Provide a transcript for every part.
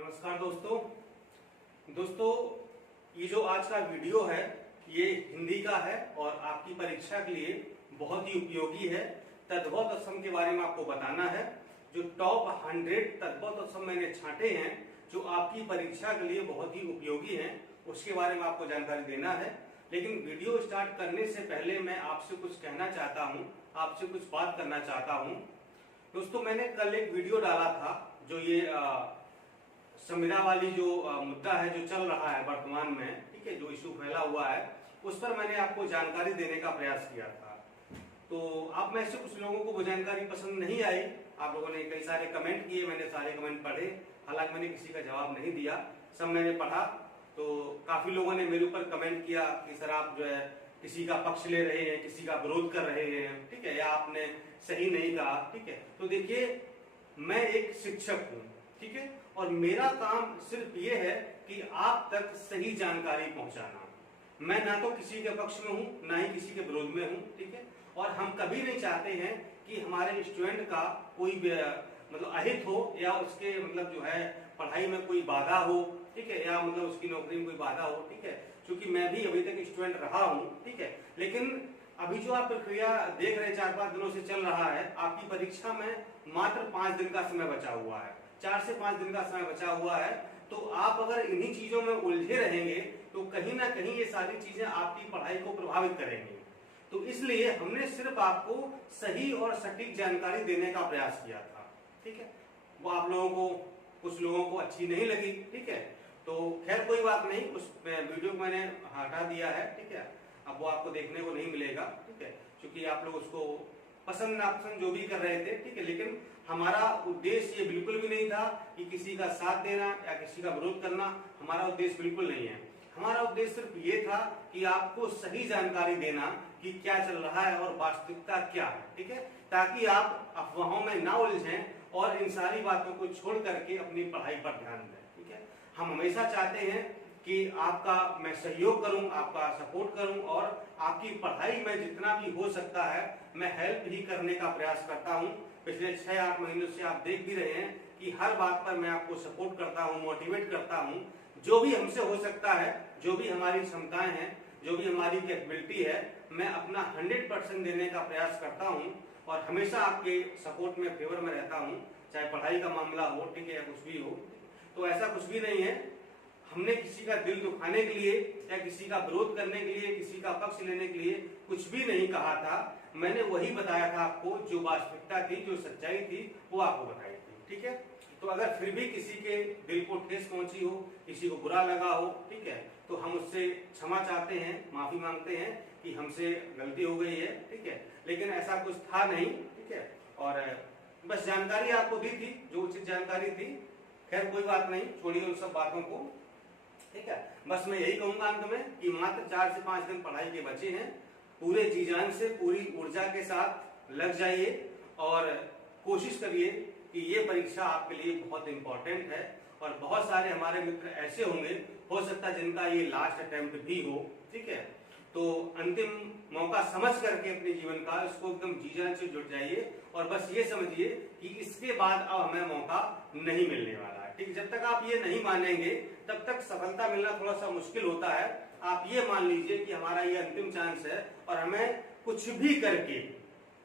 नमस्कार दोस्तों, ये जो आज का वीडियो है ये हिंदी का है और आपकी परीक्षा के लिए बहुत ही उपयोगी है। तद्भव तत्सम के बारे में आपको बताना है। जो टॉप 100 तद्भव तत्सम मैंने छांटे हैं जो आपकी परीक्षा के लिए बहुत ही उपयोगी हैं, उसके बारे में आपको जानकारी देना है। लेकिन वीडियो स्टार्ट करने से पहले मैं आपसे कुछ कहना चाहता हूँ, आपसे कुछ बात करना चाहता हूँ। दोस्तों, मैंने कल एक वीडियो डाला था जो ये संविदा वाली जो मुद्दा है जो चल रहा है वर्तमान में, ठीक है, जो इशू फैला हुआ है उस पर मैंने आपको जानकारी देने का प्रयास किया था। तो आप में से कुछ लोगों को वो जानकारी पसंद नहीं आई। आप लोगों ने कई सारे कमेंट किए, मैंने सारे कमेंट पढ़े, हालांकि मैंने किसी का जवाब नहीं दिया, सब मैंने पढ़ा। तो काफी लोगों ने मेरे ऊपर कमेंट किया कि सर आप जो है किसी का पक्ष ले रहे हैं, किसी का विरोध कर रहे हैं, ठीक है, या आपने सही नहीं कहा, ठीक है। तो देखिए, मैं एक शिक्षक हूँ, ठीक है, और मेरा काम सिर्फ ये है कि आप तक सही जानकारी पहुंचाना। मैं ना तो किसी के पक्ष में हूँ ना ही किसी के विरोध में हूँ, ठीक है। और हम कभी नहीं चाहते हैं कि हमारे स्टूडेंट का कोई मतलब अहित हो या उसके मतलब जो है पढ़ाई में कोई बाधा हो, ठीक है, या मतलब उसकी नौकरी में कोई बाधा हो, ठीक है। क्योंकि मैं भी अभी तक स्टूडेंट रहा हूँ, ठीक है। लेकिन अभी जो आप प्रक्रिया देख रहे हैं 4-5 दिनों से चल रहा है, आपकी परीक्षा में मात्र 5 दिन का समय बचा हुआ है, 4 से 5 दिन का समय बचा हुआ है। तो आप अगर इन्हीं चीजों में उलझे रहेंगे तो कहीं ना कहीं ये सारी चीजें आपकी पढ़ाई को प्रभावित करेंगी। तो इसलिए हमने सिर्फ आपको सही और सटीक जानकारी देने का प्रयास किया था, ठीक है। वो आप लोगों को, कुछ लोगों को अच्छी नहीं लगी, ठीक है। तो खैर कोई बात नहीं, उस वीडियो को मैंने हटा दिया है, ठीक है। अब वो आपको देखने को नहीं मिलेगा, ठीक है, क्योंकि आप लोग उसको पसंद नापसंद जो भी कर रहे थे, ठीक है। लेकिन हमारा उद्देश्य ये बिल्कुल भी नहीं था कि किसी का साथ देना या किसी का विरोध करना, हमारा उद्देश्य बिल्कुल नहीं है। हमारा उद्देश्य सिर्फ ये था कि आपको सही जानकारी देना कि क्या चल रहा है और वास्तविकता क्या है, ठीक है, ताकि आप अफवाहों में ना उलझें और इन सारी बातों को छोड़ करके अपनी पढ़ाई पर ध्यान दें, ठीक है। हम हमेशा चाहते हैं कि आपका मैं सहयोग करूं, आपका सपोर्ट करूं और आपकी पढ़ाई में जितना भी हो सकता है मैं हेल्प ही करने का प्रयास करता हूं। पिछले 6-8 महीनों से आप देख भी रहे हैं कि हर बात पर मैं आपको सपोर्ट करता हूं, मोटिवेट करता हूं। जो भी हमसे हो सकता है, जो भी हमारी क्षमताएं हैं, जो भी हमारी कैपेबिलिटी है, मैं अपना 100% देने का प्रयास करता हूं और हमेशा आपके सपोर्ट में, फेवर में रहता हूं, चाहे पढ़ाई का मामला हो, ठीक है, या कुछ भी हो। तो ऐसा कुछ भी नहीं है, हमने किसी का दिल दुखाने के लिए या किसी का विरोध करने के लिए, किसी का पक्ष लेने के लिए कुछ भी नहीं कहा था। मैंने वही बताया था आपको, जो वास्तविकता थी, जो सच्चाई थी, वो आपको बताई थी, ठीक है। तो अगर फिर भी किसी के दिल को ठेस पहुंची हो, किसी को बुरा लगा हो, ठीक है, तो हम उससे क्षमा चाहते हैं, माफी मांगते हैं कि हमसे गलती हो गई है, ठीक है। लेकिन ऐसा कुछ था नहीं, ठीक है, और बस जानकारी आपको दी थी, जो उचित जानकारी थी। खैर कोई बात नहीं, छोड़िए उन सब बातों को, ठीक है। बस मैं यही कहूंगा अंत में कि मात्र 4 से 5 दिन पढ़ाई के बचे हैं। पूरे जी जान से, पूरी ऊर्जा के साथ लग जाइए और कोशिश करिए कि ये परीक्षा आपके लिए बहुत इंपॉर्टेंट है। और बहुत सारे हमारे मित्र ऐसे होंगे, हो सकता है जिनका ये लास्ट अटेम्प्ट भी हो, ठीक है। तो अंतिम मौका समझ करके अपने जीवन का इसको एकदम जी जान से जुट जाइए और बस ये समझिए कि इसके बाद अब हमें मौका नहीं मिलने वाला है, ठीक। जब तक आप ये नहीं मानेंगे तब तक सफलता मिलना थोड़ा सा मुश्किल होता है। आप ये मान लीजिए कि हमारा ये अंतिम चांस है और हमें कुछ भी करके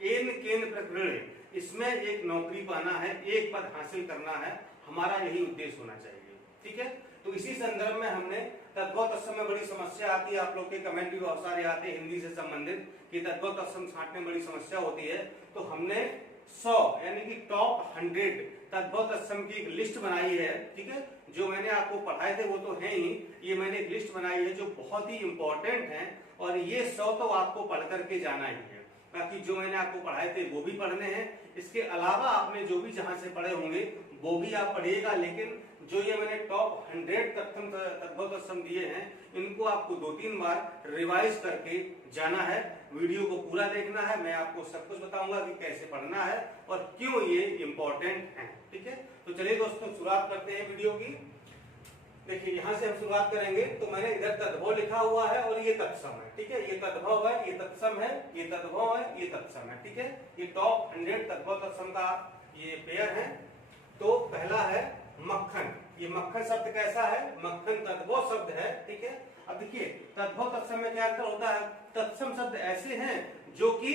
एन केन प्रकृण इसमें एक नौकरी पाना है, एक पद हासिल करना है, हमारा यही उद्देश्य होना चाहिए, ठीक है। तो इसी संदर्भ में हमने तद्भव तत्सम में बड़ी समस्या आती है, आप लोग के कमेंट भी बहुत सारे आते हैं हिंदी से संबंधित कि तद्भव तत्सम छांटने में बड़ी समस्या होती है। तो हमने 100 यानी कि टॉप 100 तद्भव तत्सम की एक लिस्ट बनाई है, ठीक है। जो मैंने आपको पढ़ाए थे वो तो है ही, ये मैंने एक लिस्ट बनाई है जो बहुत ही इंपॉर्टेंट है और ये 100 तो आपको पढ़ करके जाना ही है। बाकी जो मैंने आपको पढ़ाए थे वो भी पढ़ने हैं, इसके अलावा आपने जो भी जहां से पढ़े होंगे वो भी आप पढ़िएगा। लेकिन जो ये मैंने टॉप 100 तद्भव तत्सम दिए हैं, इनको आपको 2-3 बार रिवाइज करके जाना है। वीडियो को पूरा देखना है, मैं आपको सब कुछ बताऊंगा कि कैसे पढ़ना है और क्यों ये इंपॉर्टेंट है, ठीक है। तो चलिए दोस्तों, शुरुआत करते हैं वीडियो की। देखिए, यहाँ से हम शुरुआत करेंगे। तो मैंने इधर तद्भव लिखा हुआ है और ये तत्सम है, ठीक है। ये तद्भव है, ये तत्सम है, ये तद्भव है, ये तत्सम है, ठीक है। ये टॉप 100 तद्भव तत्सम का ये पेयर है। तो पहला है मक्खन। ये मक्खन शब्द कैसा है? मक्खन तद्भव शब्द है, ठीक है। अब देखिए तद्भव तत्सम में क्या अंतर होता है? तत्सम शब्द ऐसे हैं जो कि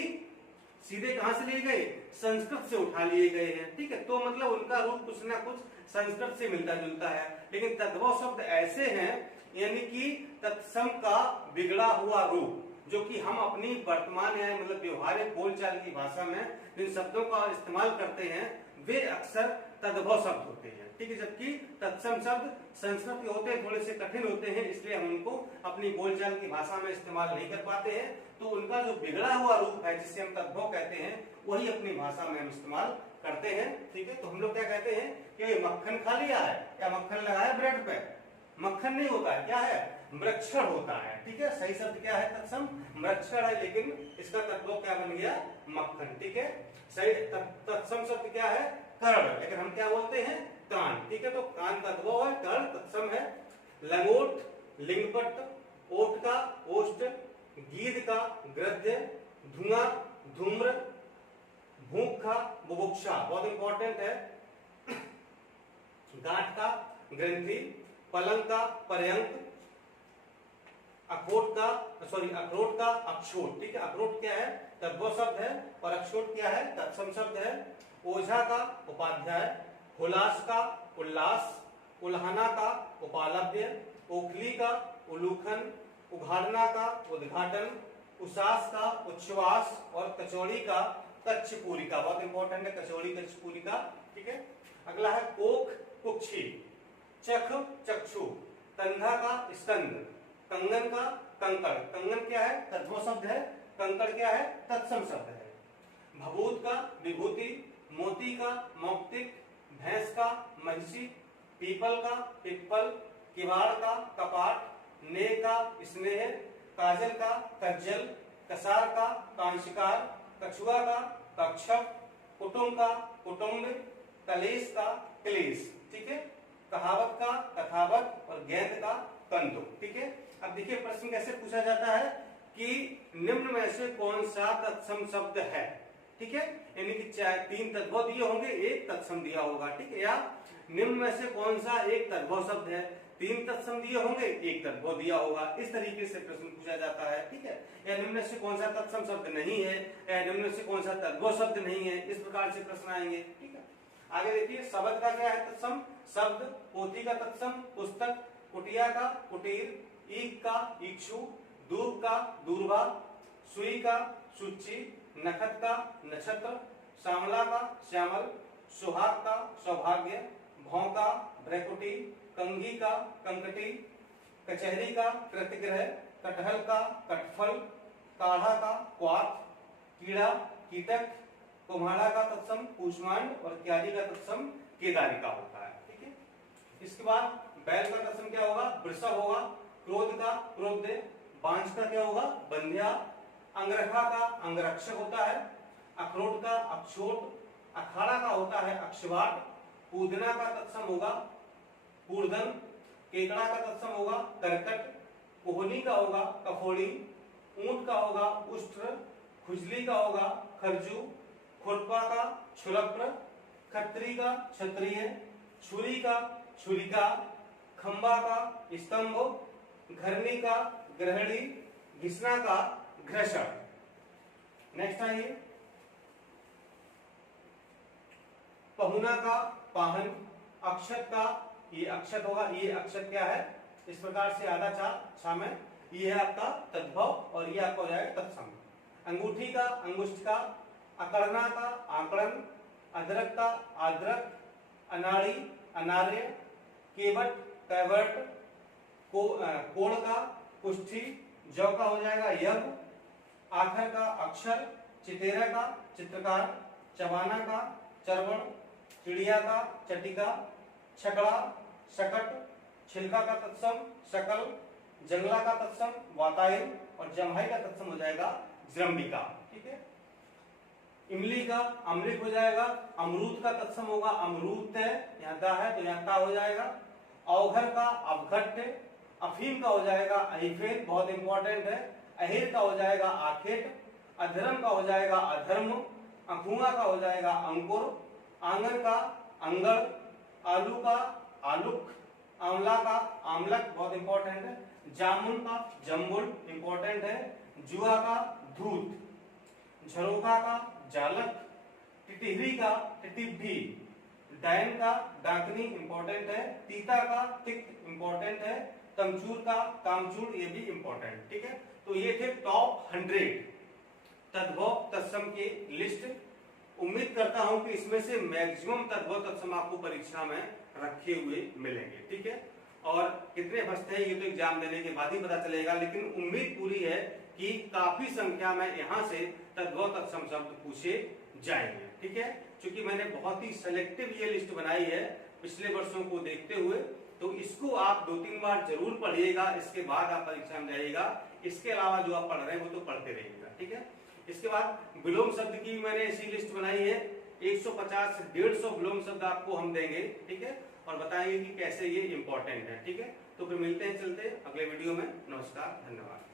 सीधे कहां से लिए गए? संस्कृत से उठा लिए गए हैं, ठीक है। तो मतलब उनका रूप कुछ ना कुछ संस्कृत से मिलता जुलता है। लेकिन तद्भव शब्द ऐसे हैं यानी कि तत्सम का बिगड़ा हुआ रूप, जो कि हम अपनी वर्तमान या मतलब व्यवहारिक बोलचाल की भाषा में जिन शब्दों का इस्तेमाल करते हैं वे अक्सर तद्भव शब्द होते हैं, ठीक है। जबकि तत्सम शब्द संस्कृत के होते हैं, थोड़े से कठिन होते हैं, इसलिए हम उनको अपनी बोलचाल की भाषा में इस्तेमाल नहीं कर पाते हैं। तो उनका जो बिगड़ा हुआ रूप है जिसे हम तद्भव कहते हैं, वही अपनी भाषा में हम इस्तेमाल करते हैं, ठीक है। तो हम लोग क्या कहते हैं कि मक्खन खा लिया है या मक्खन लगाया ब्रेड पे? मक्खन नहीं होता है, क्या है? मृक्षण होता है, ठीक है। सही शब्द क्या है? तत्सम मृक्षण है, लेकिन इसका तद्भव क्या बन गया? मक्खन, ठीक है। सही तत्सम शब्द क्या है? कर्ण, लेकिन हम क्या बोलते हैं? कान, ठीक है। तो कान तद्भव है, कर्ण तत्सम है। लंगोट, लिंगपट, ओठ का ओष्ठ, गीध का गृध्य, धुआं धूम्र, भूख का बुभुक्षा, बहुत इंपॉर्टेंट है। गांठ का ग्रंथि, पलंग का पर्यंक, अखरोट का अक्षोट, ठीक है। अखरोट क्या है? तद्भव शब्द है और अक्षोट क्या है? तत्सम शब्द है। ओझा का उपाध्याय, हुलास का उल्लास, उल्हाना का उपालभ्य, ओखली का उलूखन, उघाड़ना का उद्घाटन, उसास का उच्छ्वास और कचौड़ी का कच्छपूरिका, बहुत इंपॉर्टेंट है कचौड़ी कच्छपूरिका, ठीक है। अगला है कोख कुक्षी, चख चक्षु, कंधा का स्कंद, कंगन का कंकड़। कंगन क्या है? तद्भव शब्द है। कंकड़ क्या है? तत्सम शब्द है। भभूत का विभूति, मोती का मौक्तिक, भैंस का महिषी, पीपल का पिप्पल, किवाड़ का कपाट, ने का स्नेह, काजल का कज्जल, कसार का कांशिकार, कछुआ का कक्षप, कुटुंब का कुटुंब, कलेश का क्लेश, ठीक है। कहावत का कथावत और गेंद का कंदो, ठीक है। अब देखिए प्रश्न कैसे पूछा जाता है कि निम्न में से कौन सा तत्सम शब्द है, ठीक है। यानी कि 3 तद्भव दिए होंगे, 1 तत्सम दिया होगा, ठीक है। या निम्न में से कौन सा एक तद्भव शब्द है, 3 तत्सम दिए होंगे, 1 तद्भव दिया होगा। इस तरीके से प्रश्न पूछा जाता है, ठीक है। या निम्न में से कौन सा तत्सम शब्द नहीं है, या निम्न में से कौन सा तद्भव शब्द नहीं है, इस प्रकार से प्रश्न आएंगे, ठीक है। आगे देखिए शब्द का क्या है तत्सम? शब्द, पोथी का तत्सम पुस्तक, कुटिया का कुटीर, ईख का इक्षु, दूब का दूर्वा, सुई का सुच्ची, नखत का नक्षत्र, श्यामला का श्यामल, सुहाग का सौभाग्य, भौं का भ्रकुटी, कंघी का कंकटी, कचहरी का कृतगृह, कटहल का कटफल, काढ़ा का क्वाथ, कीड़ा कीटक, कुम्हाड़ा का तत्सम कूष्मांड और क्यारी का तत्सम केदारिका होता है, ठीक है। इसके बाद बैल का तत्सम क्या होगा? वृषभ होगा। क्रोध का क्रोध्य, बांझ का क्या होगा? बंध्या, अंगरखा का अंगरक्षक होता है, अखरोट का अक्षोट, अखाड़ा का होता है अक्षवाट, पूदना का तत्सम होगा पूर्धन, केकड़ा का तत्सम होगा करकट, कोहनी का होगा कफोड़ी, ऊंट का होगा उष्ट्र, खुजली का होगा खरजू, खुरपा का छुरप्र, खत्री का क्षत्रिय, छुरी का छुरिका, खंबा का स्तंभ, घरनी का ग्रहणी, घिसना का घ्रषण। नेक्स्ट आइए पहुना का पाहन, अक्षत का ये अक्षत होगा, ये अक्षत क्या है? इस प्रकार से आधा छा में ये है आपका तद्भव और ये आपका हो जाएगा तत्सम। अंगूठी का अंगुष्ठ का, अकड़ना का आकड़न, अदरक का आद्रक, अनाड़ी अनार्य, केवट कैवर्ट, कोण का कुष्ठी, जौ का हो जाएगा यव, आखर का अक्षर, चितेरा का चित्रकार, चबाना का चरवण, चिड़िया का चटिका, छकड़ा शकट, छिलका का तत्सम शकल, जंगला का तत्सम वातायन और जम्हाई का तत्सम हो जाएगा जृंबिका, ठीक है। इमली का अमृत हो जाएगा, अमरूद का तत्सम होगा अमरूद है, यहाँ दा है तो यहाँ ता हो जाएगा। औघर का अवघट, अफीम का हो जाएगा अहिफेन, बहुत इंपॉर्टेंट है। अहिर का हो जाएगा आखेट, अधर्म का हो जाएगा अधर्म, अखुआ का हो जाएगा अंकुर, आंगन का अंगड़, आलू का आलूक, आंवला का आमलक, बहुत इंपॉर्टेंट है, जामुन का जम्बुल, इंपॉर्टेंट है, जुआ का धूत, झरोखा का जालक, टिटिहरी का टिटिभी, डायन का डाकनी, इंपॉर्टेंट है, तीता का तिक्त, इंपॉर्टेंट है, तमचूर का कामचूर, ये भी इंपॉर्टेंट। ठीक है, तो ये थे टॉप 100 तद्भव तत्सम की लिस्ट। उम्मीद करता हूं कि इसमें से मैक्सिमम तद्भव तत्सम आपको परीक्षा में रखे हुए मिलेंगे। ठीक है, और कितने बचते हैं ये तो एग्जाम देने के बाद ही पता चलेगा, लेकिन उम्मीद पूरी है कि काफी संख्या में यहां से तद्भव तत्सम शब्द पूछे जाएंगे। ठीक है, क्योंकि मैंने बहुत ही सेलेक्टिव ये लिस्ट बनाई है पिछले वर्षों को देखते हुए, तो इसको आप 2-3 बार जरूर पढ़िएगा, इसके बाद आप परीक्षा में जाइएगा। इसके अलावा जो आप पढ़ रहे हैं वो तो पढ़ते रहिएगा। ठीक है, इसके बाद विलोम शब्द की मैंने ऐसी लिस्ट बनाई है, 150 से 150 विलोम शब्द आपको हम देंगे। ठीक है, और बताएंगे कि कैसे ये इंपॉर्टेंट है। ठीक है, तो फिर मिलते हैं चलते अगले वीडियो में। नमस्कार, धन्यवाद।